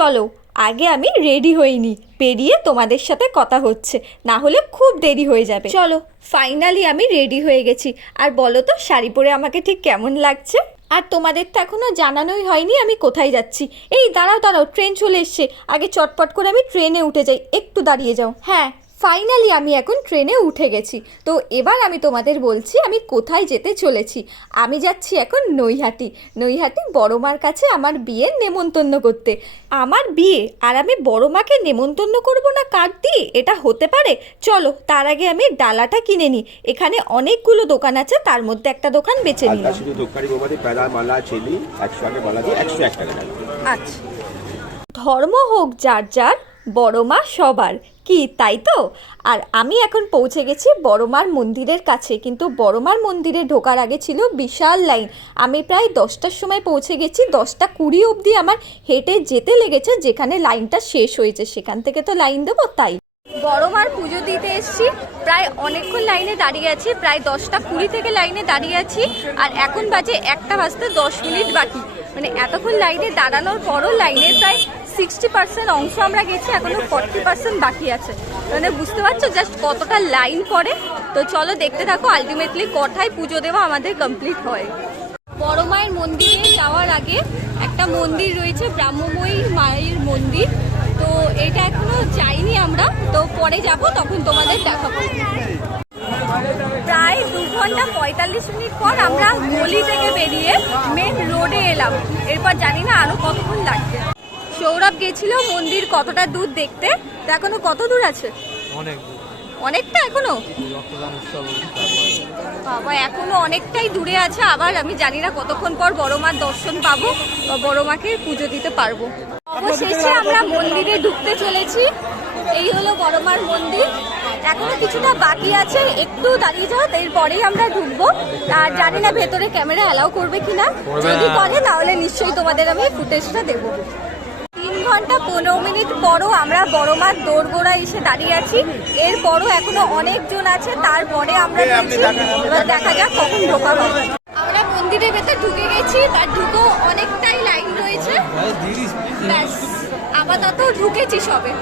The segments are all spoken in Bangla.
চলো, আগে আমি রেডি হইনি। পেরিয়ে তোমাদের সাথে কথা হচ্ছে, না হলে খুব দেরি হয়ে যাবে। চলো ফাইনালি আমি রেডি হয়ে গেছি। আর বলো তো, শাড়ি পরে আমাকে ঠিক কেমন লাগছে? আর তোমাদের তো এখনও জানানোই হয়নি আমি কোথায় যাচ্ছি। এই দাঁড়াও দাঁড়াও ট্রেন চলে এসছে। আগে চটপট করে আমি ট্রেনে উঠে যাই। একটু দাঁড়িয়ে যাও। হ্যাঁ ফাইনালি আমি এখন ট্রেনে উঠে গেছি। তো এবার আমি তোমাদের বলছি আমি কোথায় যেতে চলেছি। আমি যাচ্ছি এখন নৈহাটি। নৈহাটি বড় মার কাছে আমার বিয়ের নেমন্তন্ন করতে। আমার বিয়ে? আর আমি বড় মাকে নেমন্তন্ন করব না কার্ড দিয়ে? এটা হতে পারে? চলো তার আগে আমি ডালাটা কিনে নিই। এখানে অনেকগুলো দোকান আছে তার মধ্যে একটা দোকান বেছে নিই শুধু দোকানি বোমাতে পেড়া মালা চেলি একশো আগে মালা দিয়ে একশো এক টাকা আচ্ছা। ধর্ম হোক যার যার বড় মা সবার। কি, তাই তো? আর আমি এখন পৌঁছে গেছি বড়মার মন্দিরের কাছে। কিন্তু বড়মার মন্দিরে ঢোকার আগে ছিল বিশাল লাইন। আমি প্রায় দশটার সময় পৌঁছে গেছি, দশটা কুড়ি অবধি আমার হেঁটে যেতে লেগেছে, যেখানে লাইনটা শেষ হয়েছে। সেখান থেকে তো লাইন দেবো, তাই। বড়মার পুজো দিতে এসেছি, প্রায় অনেকক্ষণ লাইনে দাঁড়িয়ে আছি, প্রায় দশটা কুড়ি থেকে লাইনে দাঁড়িয়ে আছি, আর এখন বাজে একটা বাজতে দশ মিনিট বাকি। মানে এতক্ষণ লাইনে দাঁড়ানোর পরও লাইনের প্রায় সিক্সটি পার্সেন্ট অংশ আমরা গেছি, এখনও ফর্টি পার্সেন্ট বাকি আছে। মানে বুঝতে পারছ? জাস্ট কতটা লাইন পড়ে? তো চলো দেখতে থাকো আলটিমেটলি কটায় পুজো দেওয়া আমাদের কমপ্লিট হয়। বড় মায়ের মন্দিরে যাওয়ার আগে একটা মন্দির রয়েছে, ব্রাহ্মময়ী মায়ের মন্দির। তো এটা এখনও যাইনি আমরা, তো পরে যাব, তখন তোমাদের দেখাবো। প্রায় দু ঘণ্টা পঁয়তাল্লিশ মিনিট পর আমরা গলি থেকে বেরিয়ে মেন রোডে এলাম। এরপর জানি না আরও কতক্ষণ লাগবে। সৌরভ গেছিল মন্দির কতটা দূর দেখতে? তো এখনও কত দূর আছে? অনেক অনেকটা এখনও? বাবা এখনও অনেকটাই দূরে আছে আবার। আমি জানি না কতক্ষণ পর বড় মার দর্শন পাবো বা বড় মাকে পুজো দিতে পারব। অবশেষে আমরা মন্দিরে ঢুকতে চলেছি। এই হলো বড় মার মন্দির। এখনও কিছুটা বাকি আছে। একটু দাঁড়িয়ে যাও এরপরেই আমরা ঢুকবো। আর জানি না ভেতরে ক্যামেরা অ্যালাউ করবে কিনা। যদি করে তাহলে নিশ্চয়ই তোমাদের আমি ফুটেজটা দেবো। ঘণ্টা পনেরো মিনিট পরও আমরা বড় মার দোরগোড়া এসে দাঁড়িয়ে আছি। এরপরও এখনও অনেকজন আছে তারপরে আমরা এবার দেখা যাক কখন ঢোকা হবে আমরা মন্দিরের ভেতর ঢুকে গেছি তার ঢুকো অনেকটাই লাইন রয়েছে। ব্যাস আপাতত ঢুকেছি সবে।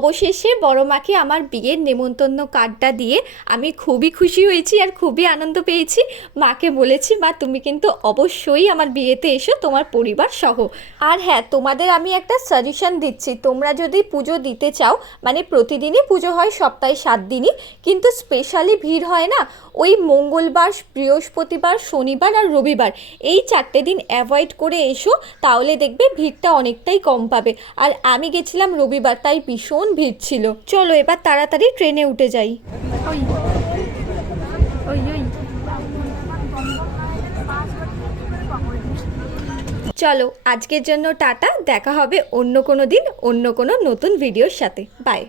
অবশেষে বড় মাকে আমার বিয়ের নেমন্তন্ন কার্ডটা দিয়ে আমি খুবই খুশি হয়েছি আর খুবই আনন্দ পেয়েছি। মাকে বলেছি, মা, তুমি কিন্তু অবশ্যই আমার বিয়েতে এসো, তোমার পরিবার সহ। আর হ্যাঁ তোমাদের আমি একটা সাজেশন দিচ্ছি, তোমরা যদি পুজো দিতে চাও মানে প্রতিদিনই পুজো হয়, সপ্তাহে সাত দিনই, কিন্তু স্পেশালি ভিড় হয় না, ওই মঙ্গলবার, বৃহস্পতিবার, শনিবার আর রবিবার, এই চারটে দিন অ্যাভয়েড করে এসো, তাহলে দেখবে ভিড়টা অনেকটাই কম পাবে। আর আমি গেছিলাম রবিবার, তাই ভীষণ ভিড় ছিল। চলো এবার তাড়াতাড়ি ট্রেনে উঠে যাই। চলো, আজকের জন্য টাটা, দেখা হবে অন্য কোনো দিন, অন্য কোনো নতুন ভিডিওর সাথে। বাই